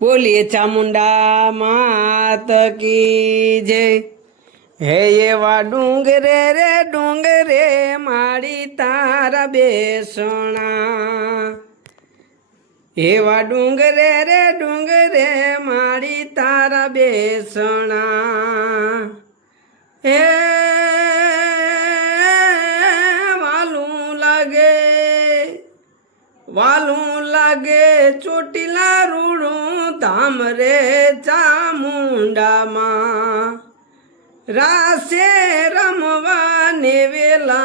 बोलिए चामुंडा मात की जय। हे एवा डूंगरे रे डूंगरे माड़ी तारा बेसणा। एवा डूंगरे रे डूंगरे माड़ी तारा बेसणा। हे वालू लागे चोटीला रूड़ू धाम रे चामुंडा मां। रासे रमवा ने वेला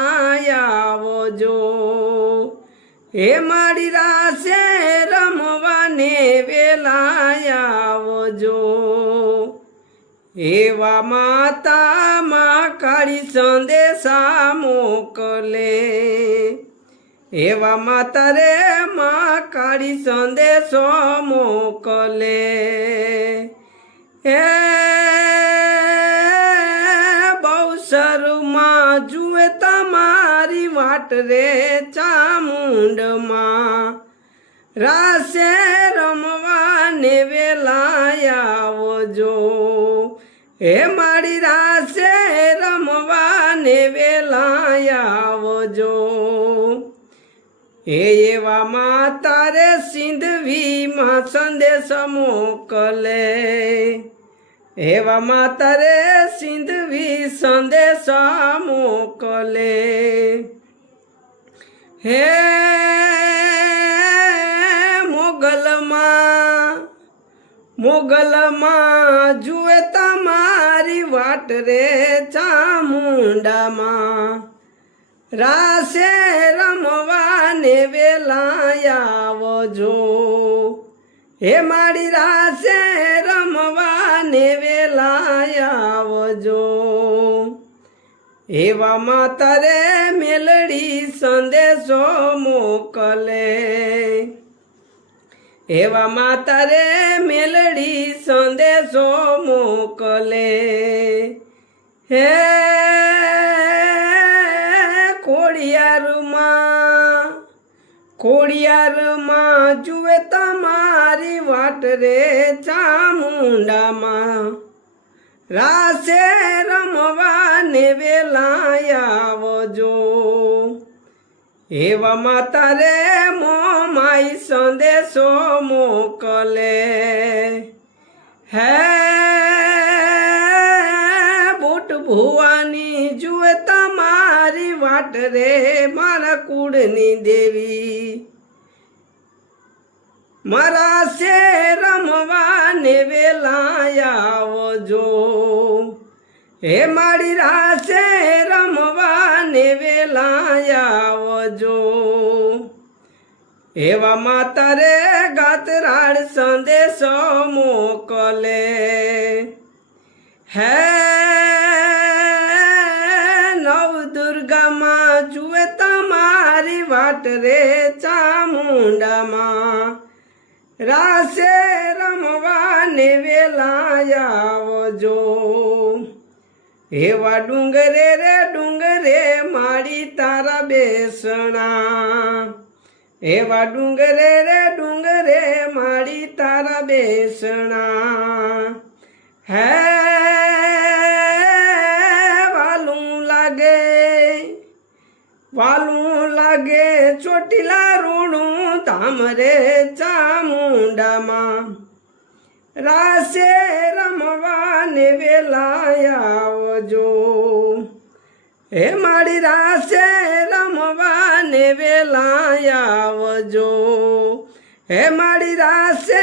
आवजो। हे माड़ी रासे रमवा ने वेला आवजो। एवा माता मां काળી संदेशा मोकले। एवा माता रे मां काળી संदेशो मोकले। हे बहुसरु मां जुए तमारी वाट रे चामुंड मां। रासे रमवा ने वेला आवजो। हे माड़ी रासे रमवा ने वेला आवजो। एवा माता रे सिंधवी मां संदेश मोकले। एवा माता रे सिंधवी संदेश मोकले। हे मोगल मां जुए तमारी वाट रे चामुंडा मां। रासे रमवा ने वेला आवजो। हे माड़ी रासे रमवा ने वेला आवजो। एवा माता रे मेलड़ी संदेशो मोकले। एवा माता रे मेलड़ी संदेशो मोकले। हे खोड़ियार मां जुए तमारी वाट रे चामुंडा मां। रासे रमवा ने वेला आवजो। एवा माता रे मोमाई संदेशो मोकले। है बूट भुवानी जुए तमारी वाट रे मारा कुड़नी देवी। मारा से रमवा ने वेला आवजो। हे माड़ी रासे रमवा ने वेला आवजो। एवा माता रे गातराड़ संदेशो मोकले। है नव दुर्गा मां जुए तमारी वाट रे चामुंडा मां। रासे रमवा ने वेला आवजो। एवा डूंगरे रे डूंगरे माड़ी तारा बेसणा। एवा डूंगरे रे डूंगरे माड़ी तारा बेसणा। है वालू लागे चोटीला रूड़ू धाम रे चामुंडा मां। रासे रमवा ने वेला आवजो। हे माड़ी रासे रमवा ने वेला आवजो। हे माड़ी रासे